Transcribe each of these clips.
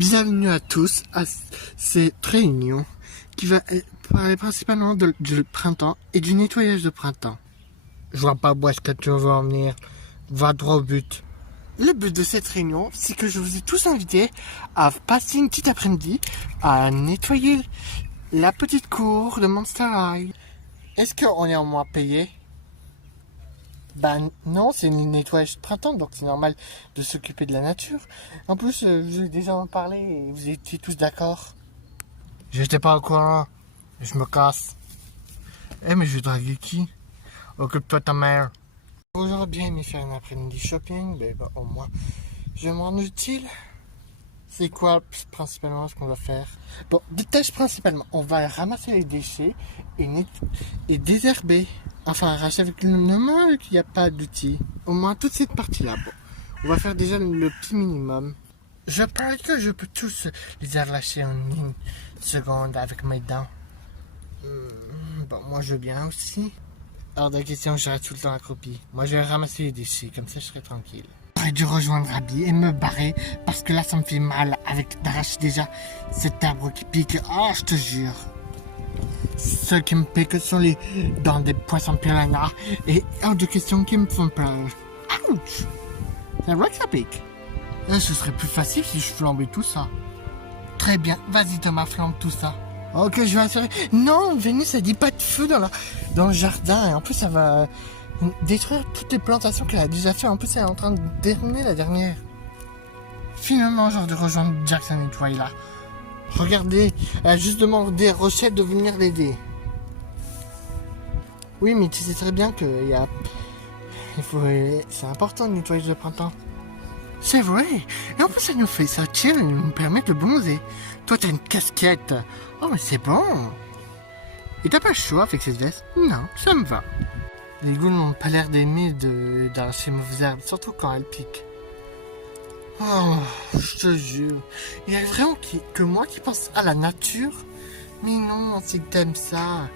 Bienvenue à tous à cette réunion qui va parler principalement du printemps et du nettoyage de printemps. Je vois pas où est-ce que tu veux en venir. Va droit au but. Le but de cette réunion, c'est que je vous ai tous invités à passer une petite après-midi à nettoyer la petite cour de Monster High. Est-ce qu'on est en moins payé? Ben non, c'est le nettoyage de printemps, donc c'est normal de s'occuper de la nature. En plus, je vous ai déjà en parlé et vous étiez tous d'accord. J'étais pas au courant. Je me casse. Mais je vais draguer qui? Occupe-toi ta mère. J'aurais bien aimé faire un après-midi shopping, mais au moins, je vais me rendre utile. C'est quoi principalement ce qu'on va faire? Bon, des tâches principalement. On va ramasser les déchets et désherber. Enfin, arracher avec le main qu'il n'y a pas d'outils. Au moins toute cette partie-là. Bon, on va faire déjà le petit minimum. Je parle que je peux tous les arracher en une seconde avec mes dents. Bon, moi je veux bien aussi. Hors de question, je reste tout le temps accroupi. Moi je vais ramasser les déchets, comme ça je serai tranquille. J'aurais dû rejoindre Abby et me barrer parce que là ça me fait mal avec d'arracher déjà cet arbre qui pique. Oh, je te jure. Ceux qui me piquent sont les dents des poissons piranha et hors de question qui me font peur. Ouch! C'est vrai que ça pique. Ce serait plus facile si je flambais tout ça. Très bien, vas-y Thomas, flambe tout ça. Ok, je vais assurer. Non, Vénus, elle dit pas de feu dans le jardin. Et en plus, ça va détruire toutes les plantations qu'elle a déjà fait. En plus, elle est en train de terminer la dernière. Finalement, j'ai de rejoindre Jackson et Twyla. Regardez, elle a juste demandé à Rochette de venir l'aider. Oui, mais tu sais très bien que c'est important le nettoyage de printemps. C'est vrai. Et en plus, ça nous fait sortir et nous permet de bronzer. Toi, t'as une casquette. Oh, mais c'est bon. Et t'as pas chaud avec cette veste? Non, ça me va. Les ghouls n'ont pas l'air d'aimer d'arracher mauvaises herbes, surtout quand elles piquent. Oh, je te jure. Il y a vraiment que moi qui pense à la nature. Mais non, c'est que t'aimes ça.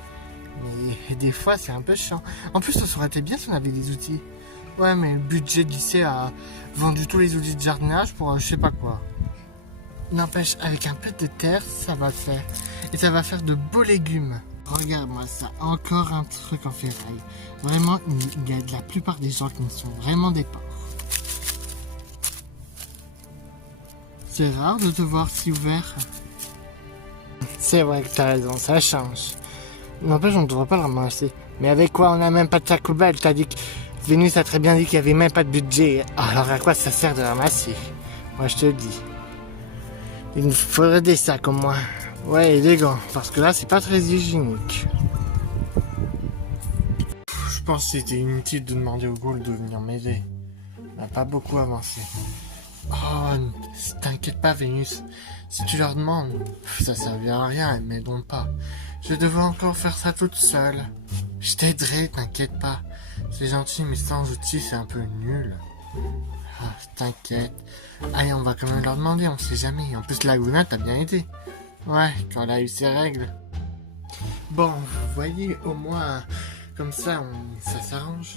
Mais des fois, c'est un peu chiant. En plus, ça aurait été bien si on avait des outils. Ouais, mais le budget du lycée a vendu tous les outils de jardinage pour je sais pas quoi. N'empêche, avec un peu de terre, ça va le faire. Et ça va faire de beaux légumes. Regarde-moi ça, encore un truc en ferraille. Vraiment, il y a de la plupart des gens qui me sont vraiment des porcs. C'est rare de te voir si ouvert. C'est vrai que t'as raison, ça change. N'empêche, on ne devrait pas le ramasser. Mais avec quoi? On n'a même pas de sac poubelle. T'as dit que Vénus a très bien dit qu'il n'y avait même pas de budget. Alors à quoi ça sert de ramasser? Moi je te le dis. Il nous faudrait des sacs au moins. Ouais, et des gants, parce que là c'est pas très hygiénique. Je pense que c'était inutile de demander aux ghouls de venir m'aider. On n'a pas beaucoup avancé. Oh, t'inquiète pas Vénus. Si tu leur demandes, ça servira à rien, elles m'aideront pas. Je devrais encore faire ça toute seule. Je t'aiderai, t'inquiète pas. C'est gentil, mais sans outils, c'est un peu nul. Ah, t'inquiète. Allez, on va quand même leur demander, on sait jamais. En plus, Laguna t'a bien aidé. Ouais, quand elle a eu ses règles. Bon, vous voyez, au moins, comme ça, ça s'arrange.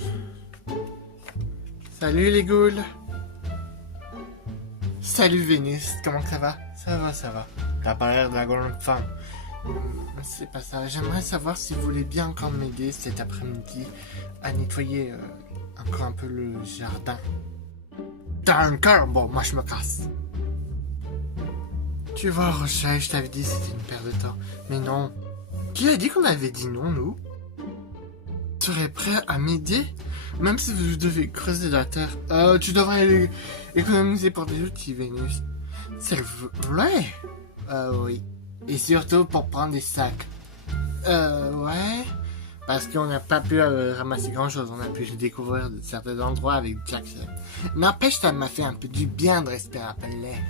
Salut les ghouls. Salut Vénus, comment ça va? Ça va, ça va. T'as pas l'air de la grande femme. C'est pas ça. J'aimerais savoir si vous voulez bien encore m'aider cet après-midi à nettoyer encore un peu le jardin. T'as un cœur? Bon, moi je me casse. Tu vois, Rochelle, je t'avais dit c'était une perte de temps. Mais non. Qui a dit qu'on avait dit non, nous? Tu serais prêt à m'aider? Même si vous devez creuser la terre. Tu devrais économiser pour des outils, Vénus. C'est vrai? Oui. Et surtout pour prendre des sacs. Ouais. Parce qu'on n'a pas pu ramasser grand chose. On a pu découvrir certains endroits avec Jackson. N'empêche, ça m'a fait un peu du bien de respirer un peu l'air.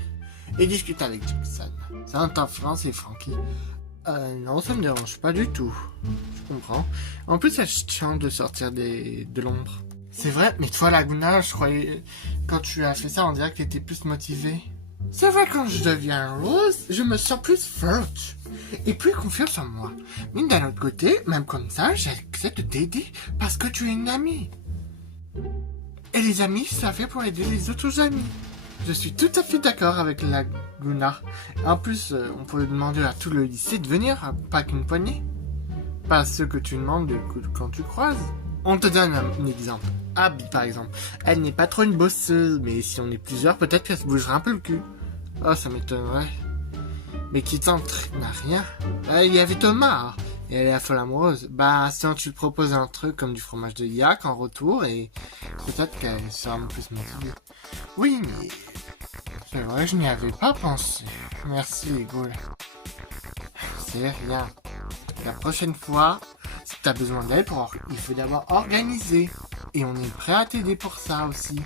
Et discuter avec Jackson. Ça entend France et Frankie. Non, ça me dérange pas du tout. Je comprends. En plus, c'est chiant de sortir de l'ombre. C'est vrai, mais toi, Laguna, je croyais... Quand tu as fait ça, on dirait que t'étais plus motivé. C'est vrai, quand je deviens rose, je me sens plus forte. Et plus confiance en moi. Mais d'un autre côté, même comme ça, j'accepte d'aider parce que tu es une amie. Et les amis, ça fait pour aider les autres amis. Je suis tout à fait d'accord avec Laguna. En plus, on peut demander à tout le lycée de venir, pas qu'une poignée. Pas ceux que tu demandes quand tu croises. On te donne un exemple. Abby, par exemple. Elle n'est pas trop une bosseuse, mais si on est plusieurs, peut-être qu'elle se bougera un peu le cul. Oh, ça m'étonnerait. Mais qui tente n'a rien. Il y avait Thomas, et elle est à folle amoureuse. Bah, sinon tu lui proposes un truc comme du fromage de yak en retour, et peut-être qu'elle sera un peu plus motivée. Oui, mais... c'est vrai, je n'y avais pas pensé. Merci, les ghouls. C'est rien. La prochaine fois, si t'as besoin d'aide, il faut d'abord organiser. Et on est prêt à t'aider pour ça aussi.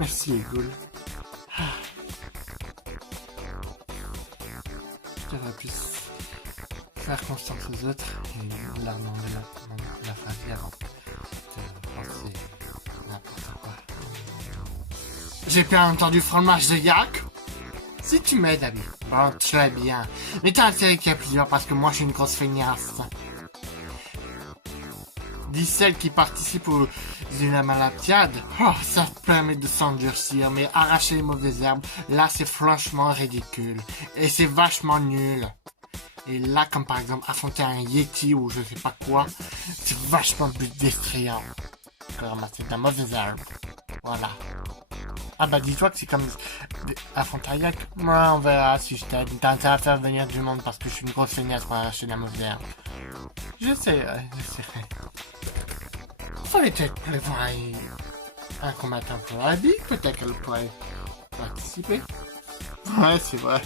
Merci, les ghouls. Je devrais plus faire confiance aux autres et leur demander la phrase avant de penser n'importe quoi. J'ai bien entendu fromage de yak. Si tu m'aides, Abby. Bon, très bien. Mais t'as intérêt qu'il y a plusieurs parce que moi je suis une grosse feignasse. Dis celle qui participe aux Malapiades. Oh, ça permet de s'endurcir, mais arracher les mauvaises herbes, là c'est franchement ridicule. Et c'est vachement nul. Et là, comme par exemple affronter un Yeti ou je sais pas quoi, c'est vachement plus distrayant que ramasser de la mauvaise herbe. Voilà. Ah bah dis-toi que c'est comme affronter un yak. Moi on verra si je t'aide. T'as intérêt à faire venir du monde parce que je suis une grosse feignasse pour arracher de la mauvaise herbe. J'essaierai. Fallait peut-être préparer un combattant pour Abby, peut-être qu'elle pourrait participer. Ouais, c'est vrai.